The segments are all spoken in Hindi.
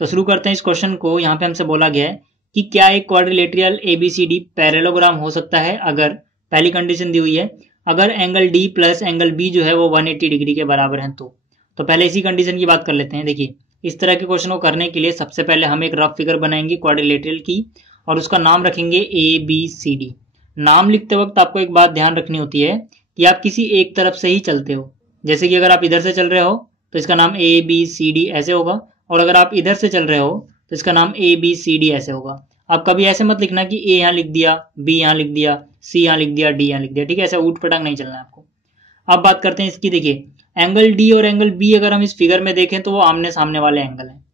तो शुरू करते हैं इस क्वेश्चन को। यहाँ पे हमसे बोला गया है कि क्या एक क्वाड्रिलेटरल ABCD पैरेललोग्राम हो सकता है। अगर पहली कंडीशन दी हुई है, अगर angle D plus angle B जो है वो 180 डिग्री के बराबर है तो पहले इसी कंडीशन की बात कर लेते हैं। देखिए, इस तरह के क्वेश्चन को करने के लिए सबसे पहले हम एक रफ फिगर बनाएंगे क्वाड्रिलेटरल की और उसका नाम रखेंगे ABCD। नाम लिखते वक्त आपको एक बात ध्यान रखनी होती है कि आप किसी एक तरफ से ही चलते हो। जैसे कि अगर आप इधर से चल रहे हो तो इसका नाम ABCD ऐसे होगा, और अगर आप इधर से चल रहे हो तो इसका नाम ABCD ऐसे होगा। आप कभी ऐसे मत लिखना कि A यहाँ लिख दिया, B यहाँ लिख दिया, C यहाँ लिख दिया, D यहाँ लिख दिया, ठीक है। ऐसा ऊट पटांग नहीं चलना है आपको। अब बात करते हैं इसकी। देखिए, एंगल D और एंगल B अगर हम इस फिगर में देखें तो वो आमने सामने वाले एंगल हैं,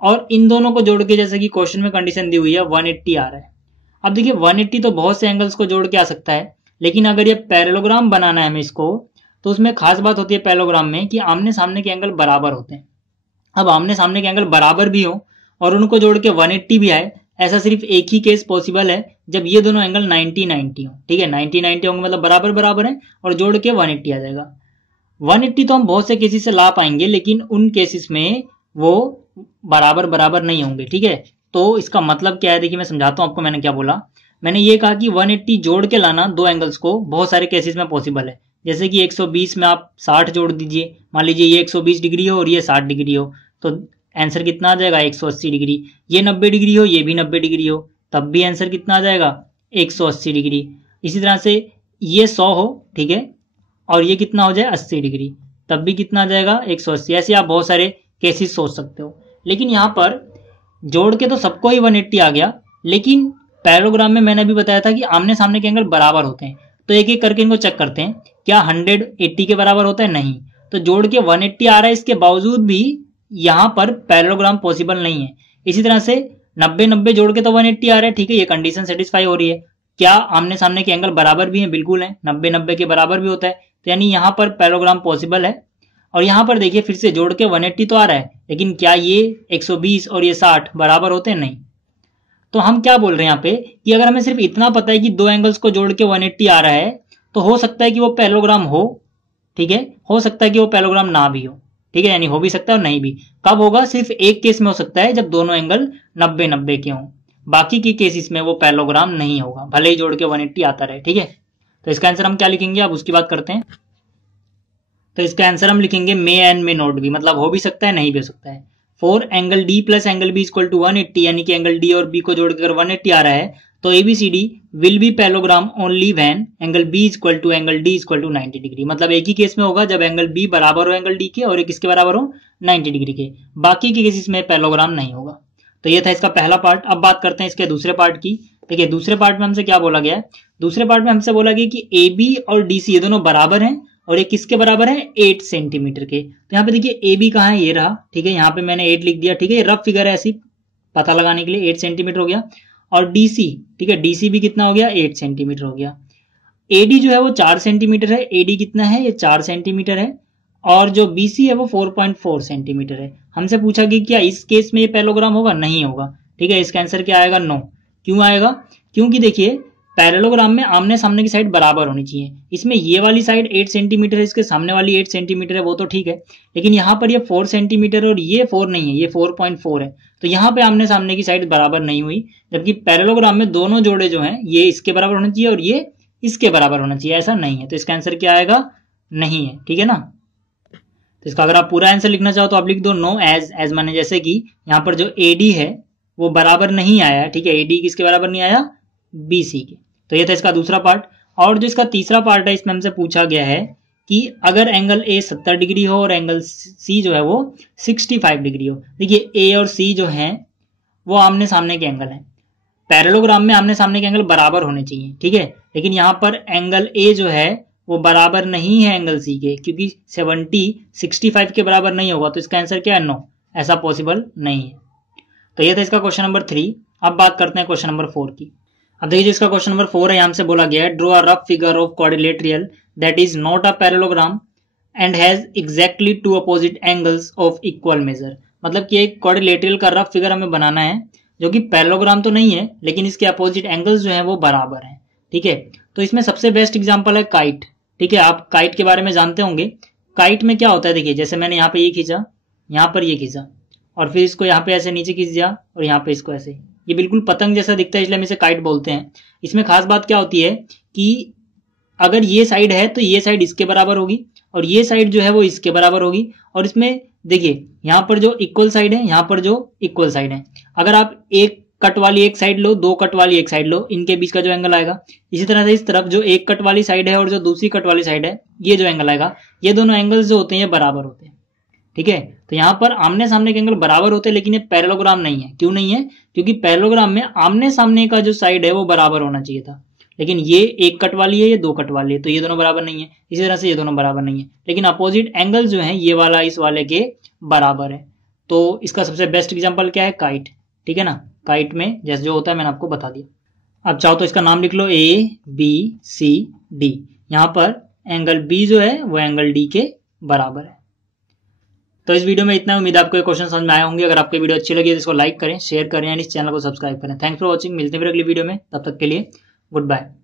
और इन दोनों को जोड़ के जैसे कि क्वेश्चन में कंडीशन दी हुई है 180 आ रहा है। अब देखिए 180 तो बहुत से एंगल्स को जोड़ के आ सकता है, लेकिन अगर ये पैरेललोग्राम बनाना है हमें इसको, तो उसमें खास बात होती है पैरेललोग्राम में कि आमने सामने के एंगल बराबर होते हैं। अब आमने सामने के एंगल बराबर भी हो और उनको जोड़ के 180 भी आए, ऐसा सिर्फ एक ही केस पॉसिबल है जब ये दोनों एंगल 90-90 हो, ठीक है। 90-90 होंगे मतलब बराबर बराबर है और जोड़ के 180 आ जाएगा। 180 तो हम बहुत से केसेस से ला पाएंगे, लेकिन उन केसेस में वो बराबर बराबर नहीं होंगे, ठीक है। तो इसका मतलब क्या है, देखिए मैं समझाता हूं आपको मैंने क्या बोला। मैंने ये कहा कि 180 जोड़ के लाना दो एंगल्स को बहुत सारे केसेस में पॉसिबल है। जैसे कि 120 में आप 60 जोड़ दीजिए, मान लीजिए ये 120 डिग्री हो और ये 60 डिग्री हो, तो आंसर कितना आ जाएगा 180 डिग्री। ये 90 डिग्री हो, ये भी 90 डिग्री हो, तब भी आंसर कितना आ जाएगा 180 डिग्री। इसी तरह से ये 100 हो, ठीक है, और ये कितना हो जाए 80 डिग्री, तब भी कितना आ जाएगा 180। ऐसे आप बहुत सारे केसेस सोच सकते हो। लेकिन यहाँ पर जोड़ के तो सबको ही 180 आ गया, लेकिन पैरेललोग्राम में मैंने अभी बताया था कि आमने सामने के एंगल बराबर होते हैं। तो एक एक करके इनको चेक करते हैं, क्या 100 80 के बराबर होता है? नहीं। तो जोड़ के 180 आ रहा है, इसके बावजूद भी यहाँ पर पैरेललोग्राम पॉसिबल नहीं है। इसी तरह से 90-90 जोड़ के तो 180 आ रहा है, ठीक है, ये कंडीशन सेटिस्फाई हो रही है। क्या आमने सामने के एंगल बराबर भी हैं? बिल्कुल है, 90-90 के बराबर भी होता है, तो यानी यहाँ पर पैरेललोग्राम पॉसिबल है। और यहाँ पर देखिए फिर से जोड़ के 180 तो आ रहा है, लेकिन क्या ये 120 और ये 60 बराबर होते हैं? नहीं। तो हम क्या बोल रहे हैं यहाँ पे कि अगर हमें सिर्फ इतना पता है कि दो एंगल्स को जोड़ के 180 आ रहा है, तो हो सकता है कि वो पैरेललोग्राम हो, ठीक है, हो सकता है कि वो पैरेललोग्राम ना भी हो, ठीक है, यानी हो भी सकता है और नहीं भी। कब होगा? सिर्फ एक केस में हो सकता है, जब दोनों एंगल 90-90 के हों। बाकी के केसेस में वो पैरेललोग्राम नहीं होगा, भले ही जोड़ के 180 आता रहे, ठीक है। तो इसका आंसर हम क्या लिखेंगे, अब उसकी बात करते हैं। तो इसका आंसर हम लिखेंगे मे एंड मे नॉट बी, मतलब हो भी सकता है नहीं भी हो सकता है। For angle D plus angle B equal to 180, यानी कि एंगल D और B को जोड़कर 180 आ रहा है, तो ABCD will be parallelogram only when angle B equal to angle D equal to 90 degree. मतलब एक ही केस में होगा जब एंगल B बराबर हो एंगल D के और एक इसके बराबर हो 90 डिग्री के। बाकी के केसेस में पैरेललोग्राम नहीं होगा। तो ये था इसका पहला पार्ट। अब बात करते हैं इसके दूसरे पार्ट की। देखिए दूसरे पार्ट में हमसे क्या बोला गया है, दूसरे पार्ट में हमसे बोला गया कि AB और DC ये दोनों बराबर हैं, और ये किसके बराबर है? 8 सेंटीमीटर के। तो यहाँ पे देखिए AB कहाँ है, ये रहा, ठीक है, यहाँ पे मैंने 8 लिख दिया, ठीक है, ये रफ फिगर है ऐसी पता लगाने के लिए। 8 सेंटीमीटर हो गया। और DC, ठीक है, DC भी कितना हो गया? 8 सेंटीमीटर हो गया। AD जो है वो 4 सेंटीमीटर है, AD कितना है? ये 4 सेंटीमीटर है। और जो BC है वो 4.4 सेंटीमीटर है। हमसे पूछा कि क्या इस केस में ये पैरेललोग्राम होगा? नहीं होगा, ठीक है। इसका आंसर क्या आएगा? नो। क्यों आएगा? क्योंकि देखिए पैरेललोग्राम में आमने सामने की साइड बराबर होनी चाहिए। इसमें ये वाली साइड 8 सेंटीमीटर है, इसके सामने वाली 8 सेंटीमीटर है, वो तो ठीक है, लेकिन यहाँ पर ये 4 सेंटीमीटर और ये 4 नहीं है, ये 4.4 है। तो यहाँ पे आमने सामने की साइड बराबर नहीं हुई, जबकि पैरेललोग्राम में दोनों जोड़े जो हैं ये इसके बराबर होना चाहिए और ये इसके बराबर होना चाहिए, ऐसा नहीं है। तो इसका आंसर क्या आएगा? नहीं है, ठीक है ना। तो इसका अगर आप पूरा आंसर लिखना चाहो तो आप लिख दो नो एज माने जैसे कि यहाँ पर जो AD है वो बराबर नहीं आया, ठीक है, AD किसके बराबर नहीं आया? BC के। तो ये था इसका दूसरा पार्ट। और जो इसका तीसरा पार्ट है, इसमें हमसे पूछा गया है कि अगर एंगल A 70 डिग्री हो और एंगल C जो है वो 65 डिग्री हो। देखिए A और C जो हैं वो आमने सामने के एंगल हैं। पैरेललोग्राम में आमने सामने के एंगल बराबर होने चाहिए, ठीक है, लेकिन यहाँ पर एंगल A जो है वो बराबर नहीं है एंगल C के, क्योंकि 65 के बराबर नहीं होगा। तो इसका आंसर क्या है? नो, ऐसा पॉसिबल नहीं है। तो ये था इसका क्वेश्चन नंबर 3। अब बात करते हैं क्वेश्चन नंबर 4 की। अब देखिए जिसका क्वेश्चन नंबर 4 है, यहाँ से बोला गया है draw a rough figure of quadrilateral that is not a parallelogram and has exactly two opposite angles of equal measure. मतलब कि एक क्वाड्रिलेटरल का रफ फिगर हमें बनाना है जो कि पैरेललोग्राम तो नहीं है, लेकिन इसके अपोजिट एंगल्स जो है वो बराबर हैं, ठीक है। तो इसमें सबसे बेस्ट एग्जांपल है काइट, ठीक है। आप काइट के बारे में जानते होंगे। काइट में क्या होता है, देखिए जैसे मैंने यहाँ पे ये खींचा, यहाँ पर ये खींचा, और फिर इसको यहाँ पे ऐसे नीचे खींच दिया और यहाँ पे इसको ऐसे, ये बिल्कुल पतंग जैसा दिखता है इसलिए हम इसे काइट बोलते हैं। इसमें खास बात क्या होती है कि अगर ये साइड है तो ये साइड इसके बराबर होगी और ये साइड जो है वो इसके बराबर होगी। और इसमें देखिए यहाँ पर जो इक्वल साइड है, यहाँ पर जो इक्वल साइड है, अगर आप एक कट वाली एक साइड लो, दो कट वाली एक साइड लो, इनके बीच का जो एंगल आएगा, इसी तरह से इस तरफ जो एक कट वाली साइड है और जो दूसरी कट वाली साइड है, ये जो एंगल आएगा, ये दोनों एंगल्स जो होते हैं ये बराबर होते हैं। ठीक है, तो यहाँ पर आमने सामने के एंगल बराबर होते हैं, लेकिन ये पैरेललोग्राम नहीं है। क्यों नहीं है? क्योंकि पैरेललोग्राम में आमने सामने का जो साइड है वो बराबर होना चाहिए था, लेकिन ये एक कट वाली है, ये दो कट वाली है, तो ये दोनों बराबर नहीं है। इसी तरह से ये दोनों बराबर नहीं है, लेकिन अपोजिट एंगल जो है ये वाला इस वाले के बराबर है। तो इसका सबसे बेस्ट एग्जांपल क्या है? काइट। ठीक है ना, काइट में जैसे जो होता है मैंने आपको बता दिया। अब चाहो तो इसका नाम लिख लो ABCD। यहाँ पर एंगल B जो है वो एंगल D के बराबर है। तो इस वीडियो में इतना, उम्मीद आपको ये क्वेश्चन समझ में आए होंगे। अगर आपको वीडियो अच्छी लगी तो इसको लाइक करें, शेयर करें एंड इस चैनल को सब्सक्राइब करें। थैंक्स फॉर वॉचिंग, मिलते हैं फिर अगली वीडियो में, तब तक के लिए गुड बाय।